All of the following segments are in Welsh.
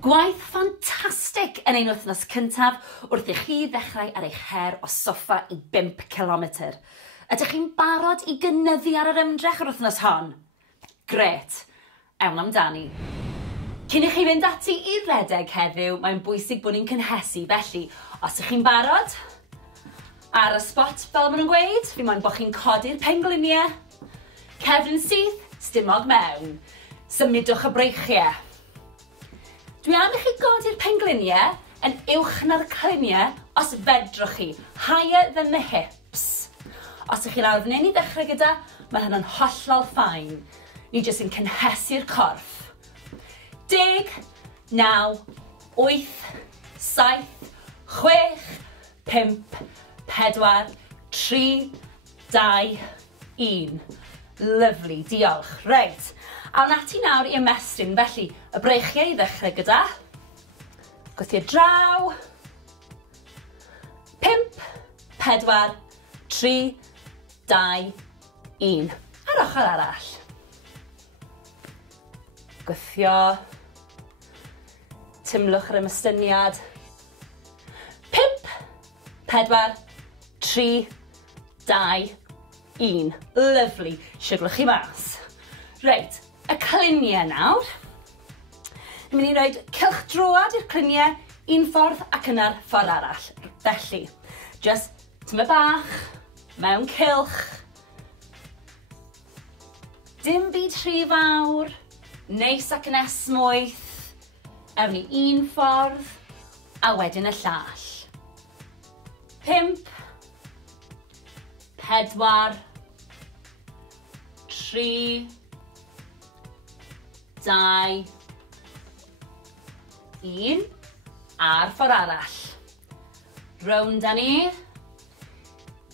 Gwaith ffantastig yn ein wythnos cyntaf wrth i chi ddechrau ar eich her o soffa i 5 km. Ydych chi'n barod i gynyddu ar yr ymdrech yr wythnos hon? Gret, ewn amdani. Cyn i chi fynd ati i redeg heddiw, mae'n bwysig bod ni'n cynhesu, felly os ych chi'n barod, ar y spot fel maen nhw'n gweud, fi moyn bod chi'n codi'r pengliniau, cefn syth, stumog mewn, symudwch y breichiau. Dwi am i chi godi'r pengliniau yn uwch na'r cliniau os fedrwch chi, higher than the hips. Os ych chi lawr fan hyn i ddechrau gyda, mae hynny'n hollol ffain. Ni jyst yn cynhesu'r corff. 10, 9, 8, 7, 6, 5, 4, 3, 2, 1. Lyfli, diolch. Reit. Awn ati nawr i ymestyn, felly y breichiau i ddechrau gyda. Gwthio draw. 5, 4, 3, 2, 1. Ar ochr arall. Gwthio. Tumlwch yr ymystyniad. 5, 4, 3, 2, 1. Lyfli. Siglwch chi mas. Reit. Y cliniau nawr. Ni'n mynd i roed cylchdroad i'r cliniau un ffordd ac yna'r ffordd arall. Felly, just tyma bach, mewn cylch. Dim byd rhy fawr, neis ac yn esmwyth. Ewn ni un ffordd, a wedyn y llall. 5, 4, 3, 2, 1, a'r ffordd arall. Rownd â ni.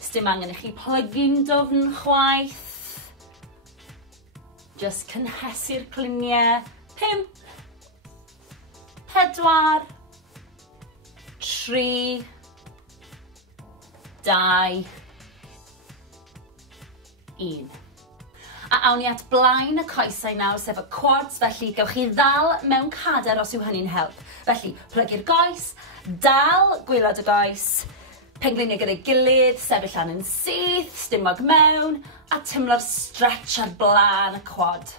Sdim angen i chi plygu'n dofn chwaith. Just cynhesu'r cliniau. 5, 4, 3, 2, 1. A awn ni at blaen y coesau nawr, sef y quads, felly gewch chi ddal mewn cader os yw hynny'n help. Felly, plygu'r goes, dal gwylod y goes, pengliniau gyda'i gilydd, sefyll lan yn syth, stumog mewn, a tymlo'r stretch ar blaen y quad.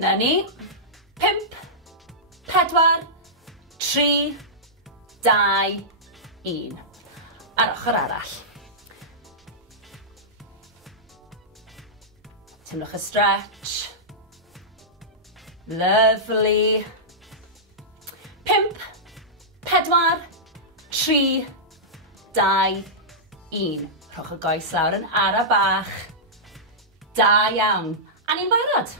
Na ni. 5, 4, 3, 2, 1. Ar ochr arall. Tymlwch y stretch. Lovely. 5, 4, 3, 2, 1. Rhowch y goes lawr yn ara bach. Da iawn. A ni'n barod.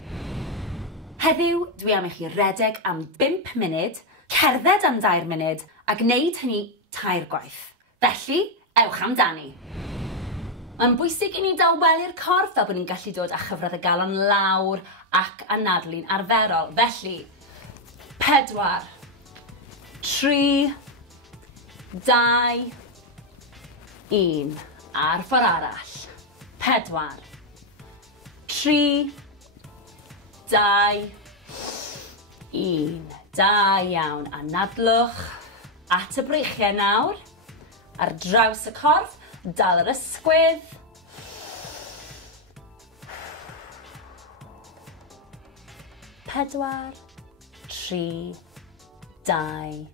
Heddiw, dwi am i chi redeg am 5 munud, cerdded am 2 munud, a gwneud hynny 3 gwaith. Felly, ewch amdani. Mae'n bwysig i ni daweli'r corff fel bod ni'n gallu dod â chyfradd y galon lawr ac anadlu'n arferol. Felly, 4, 3, 2, 1. A'r ffordd arall. 4, 3, 2, 1. Da iawn. Anadlwch at y breichiau nawr. Ar draws y corff. Dal yr ysgwydd. 4, 3, 2,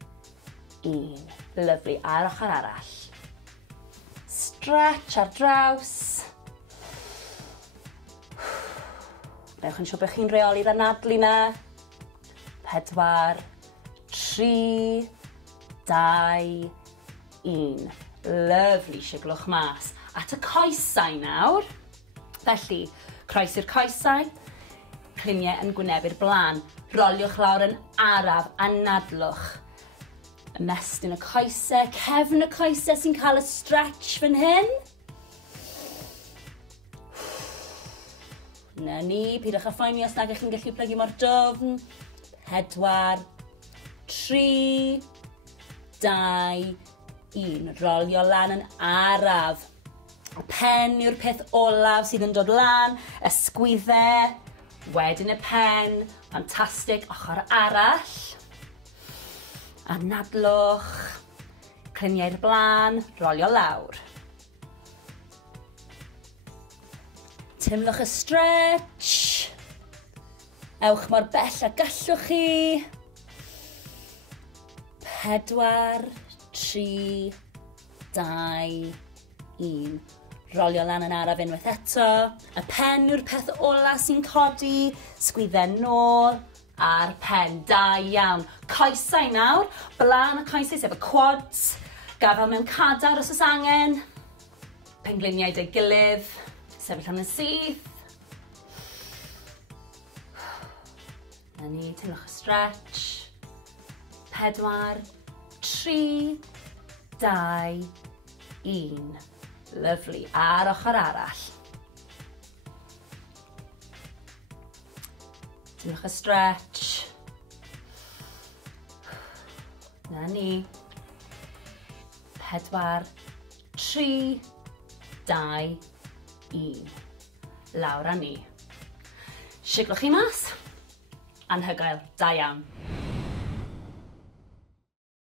1. Lyfli. A'r ochr arall. Stretch ar draws. Newch yn siŵr bod chi'n reoli'r anadlu na. 4, 3, 2, 1. Lyfli, siglwch mas. At y coesau nawr. Felly, croes i'r coesau. Cliniau yn gwynebu'r blaen. Roliwch lawr yn araf, anadlwch. Ymestyn y coesau, cefn y coesau sy'n cael y stretch fan hyn. Na ni, pidwch â phoeni os nag ych chi'n gallu plygu mor dofn. 4, 3, 2, 1. Rolio lan yn araf. Y pen yw'r peth olaf sydd yn dod lan. Ysgwyddau. Wedyn y pen. Fantastic. Ochr arall. Anadlwch. Cliniau'r blaen, rolio lawr. Timlwch y stretch. Ewch mor bell a gallwch chi. 4, 3, 2, 1. Rolio lan yn araf unwaith eto. Y pen yw'r peth ola sy'n codi. Sgwydden nôl a'r pen. Da iawn. Coesau nawr. Blaen y coesau sef y quads. Gafel mewn cadar os oes angen. Pengliniau dy gilydd. Sefyll am y syth. Na ni, timlwch y stretch. 4, 3, 2, 1. Lyfli. Ar ochr arall. Timlwch y stretch. Na ni. 4, 3, 2, 1. Lawr â ni. Siglwch chi mas. Anhygoel. Da iawn.